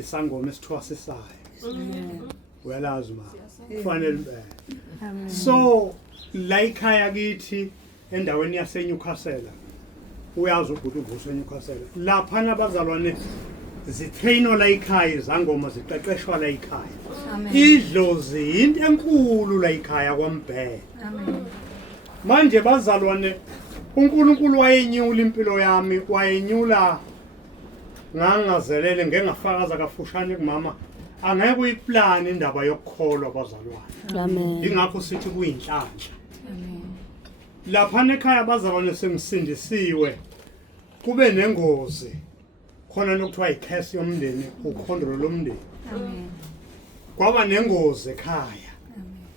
isangoma esithwasisayo uyalazi ma kufanele so la ikhaya kithi endaweni yaseNewcastle uyazi ukuthi uvuso eNewcastle lapha nabazalwane zitrainwa la ikhaya izangoma ziqeqeshwa la ikhaya idlozi into enkulu la ikhaya kwaMbhele manje bazalwane uNkulunkulu wayenyula impilo yami wayenyula ngangazelele ngengafakaza kafushane kumama angeke uyiplan indaba yokukholwa bazalwane Amen. ingakho sithi kuyinhlanhla lapha ekhaya bazalwane sengisindisiwe kube nengozi khona nokuthiwa ikhesi yomndeni ukhondolo lomndeni kwaba nengozi ekhaya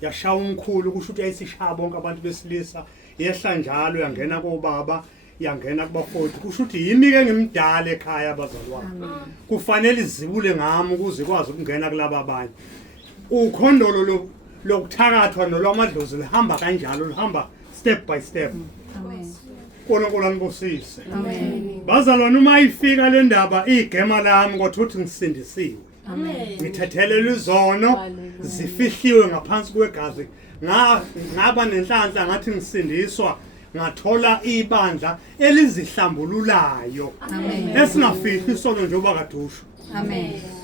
yashaya umkhulu kusho ukuthi ayisishaya bonke abantu besilisa yehla njalo yangena kobaba yangena kubafowethu kusho ukuthi yimi ke ngimdala ekhaya abazalwane kufanele izibule ngami ukuze ikwazi ukungena kulabo abanye ukhondolo lokuthakathwa nolwamadlozi lihamba kanjalo lihamba step by step uNkulunkulu anibusise bazalwane uma ifika le ndaba igema lami kwathuthi ngisindisiwe ngithethelele izono zifihliwe ngaphansi kwegazi ngaba nenhlanhla ngathi ngisindiswa ngathola ibandla elizihlambululayo esingafihli isono njengoba kadusho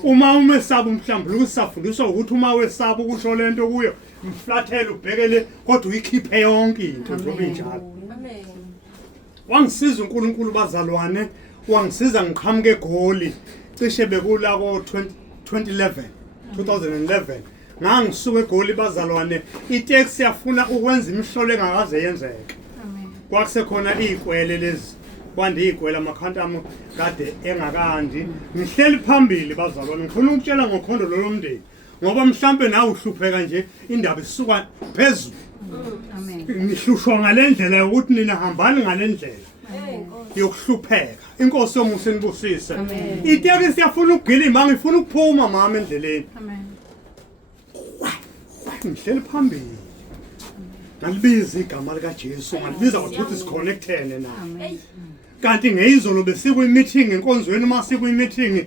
uma umesaba umhlambuluko sisafundiswa ukuthi uma wesaba ukusho lento kuyo mflathele ubhekele kodwa uyikhiphe yonke into njengoba injalo wangisiza uNkulunkulu bazalwane wangisiza ngiqhamuke eGoli cishe bekula ko 2011 ngangisuka eGoli bazalwane itaxi yafuna ukwenza imihlolo engakaze yenzeke kwakusekhona izikwele lezi kwande izikwele amakhanta ami kade engakandi ngihleli phambili bazalwane ngifuna ukutshela ngokhondolo lomndeni ngoba mhlambe nawe uhlupheka nje indaba isuka phezulu ngihlushwa ngalendlela ukuthi nina hambani ngalendlela yokuhlupheka inkosi yomusa inibusise itaxi siyafuna ukugilima ngifuna ukuphuma mama endleleni ngihleli phambili ngalibiza igama lika Jesu ngalibiza ukuthi siconnectene naye kanti ngeyizolo besikwi meeting enkonzweni masikwi meeting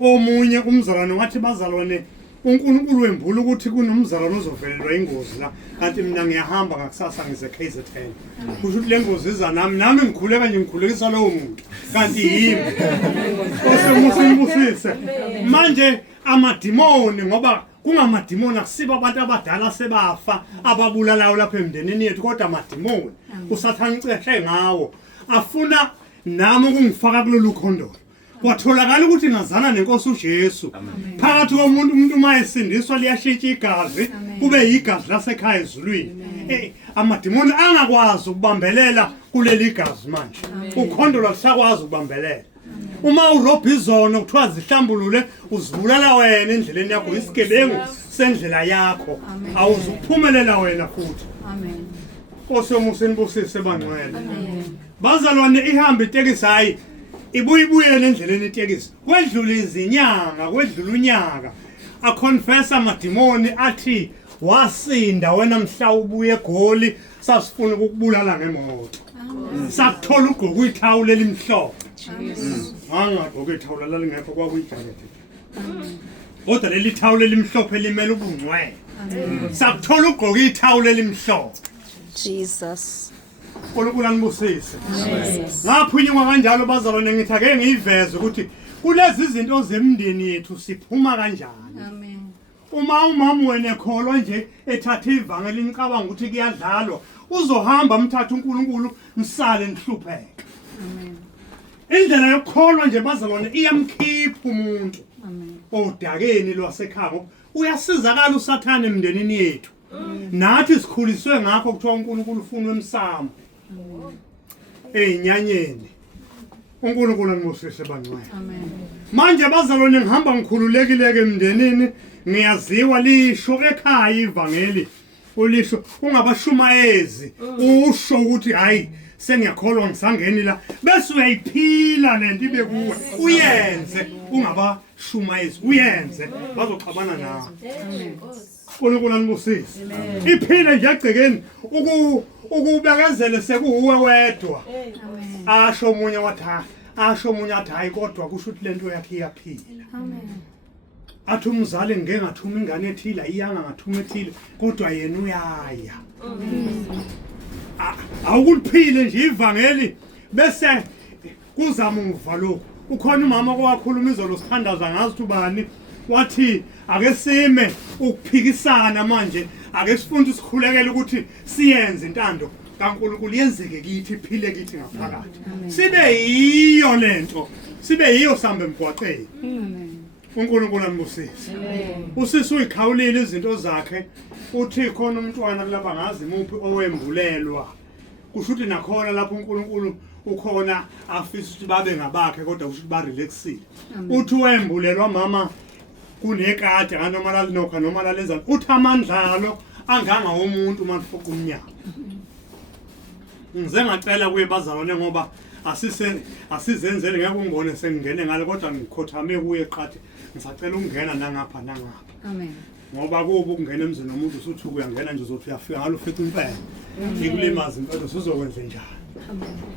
omunye umzalwane wathi bazalwane uNkulunkulu wembula ukuthi kunomzalwane ozovelelwa ingozi la kanti mina ngiyahamba ngakusasa ngize KZN kusho ukuthi lengozi iza nami ngikhuleka nje ngikhulekisa lowo muntu kanti yimi osemusibusise manje amadimoni ngoba kungamadimoni akusiba abantu abadala sebafa ababulalayo lapha emndenini yethu kodwa amadimoni usathana iceshe ngawo afuna nami ukungifaka kulolu khondolo kwatholakala ukuthi ngazana nenkosi uJesu phakathi komuntu uma esindiswa liyashintsha igazi kube yigazi lasekhaya ezulwini amadimoni angakwazi ukubambelela kuleli gazi manje ukhondolo alisakwazi ukubambelela uma urobha izono kuthiwa zihlambulule uzibulala wena endleleni yakho isigebengu sendlela yakho awuzuphumelela wena futhi amen osomusa inibusise bangcwele bazalwane ihamba itekisi hayi ibuyibuyele endleleni itekisi kwedlula izinyanga kwedlula unyaka aconfessa amadimoni athi wasinda wena mhla ubuye eGoli sasifuna ukukubulala ngemoto sakuthola ugqoka ithawula elimhlophe angagqoka ithawula lalingekho kwakuyijaketi kodwa leli thawula elimhlophe limele ubungcwele sakuthola ugqoka ithawula elimhlophe Jesus uNkulunkulu anibusise ngaphunywa kanjalo bazalwane ngithi ake ngiyiveze ukuthi kulezi izinto zemndeni yethu siphuma kanjani amen uma umama wena ekholwa nje ethatha ivangeli nicabanga ukuthi kuyadlalwa uzohamba umthatha uNkulunkulu msale nihlupheke amen indlela yokukholwa nje bazalwane iyamkhipha umuntu amen odakeni lwasekhaya uyasizakala usathane emndenini yethu nathi sikhuliswe ngakho kuthiwa uNkulunkulu ufuna emsamo enyanyeni uNkulunkulu anibusise bangcwele amen manje bazalwane ngihamba ngikhululekile ke emndenini ngiyaziwa lisho ekhaya ivangeli ulisho ungabashumayezi usho ukuthi hayi sengiyakholwa ngisangeni la bese uyayiphila lento ibe kuwe uyenze ungabashumayezi uyenze bazoxabana nawe uNkulunkulu anibusise iphile nje egcekeni ukubekezele sekuwe wedwa asho omunye wathi hayi kodwa kusho ukuthi lento yakhe iyaphila amen athi umzali ngeke ngathuma ingane ethile iyanga ngathuma ethile kodwa yena uyaya awukuliphile nje ivangeli bese kuzamuva lo ukhona umama owakhuluma izolo sithandaza ngazi ubani wathi ake sime ukuphikisana manje ake sifunde isikhulekele ukuthi siyenze intando kaNkulunkulu yenzeke kithi iphile kithi ngaphakathi sibe yiyo lento sibe yiyo samba emgwaqeni uNkulunkulu ambusise usisi uyikhawulile izinto zakhe uthi khona umntwana kulapha ngazi muphi owembulelwa kusho ukuthi nakhona lapho uNkulunkulu ukhona afisa ukuthi babe ngabakhe kodwa kusho ukuthi ba relaxile uthi wembulelwa mama kunekade noma lalinokha noma lalenzani uthi amandlalo anganga womuntu manifuqa umnyaka ngize ngacela kuye bazalwane ngoba asizenzele ngeke ungibone sengingene ngale kodwa ngikhothame kuye qhathi ngisacela ukungena nangapha Amen. ngoba kuba ukungena emzini womuntu usuthi uyangena nje uzothi uyafika ngalo ufica impela ngikulimaza impela sizokwenza njani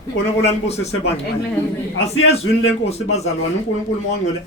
uNkulunkulu anibusise bandla asiyezwini lenkosi bazalwane uNkulunkulu mawongcwele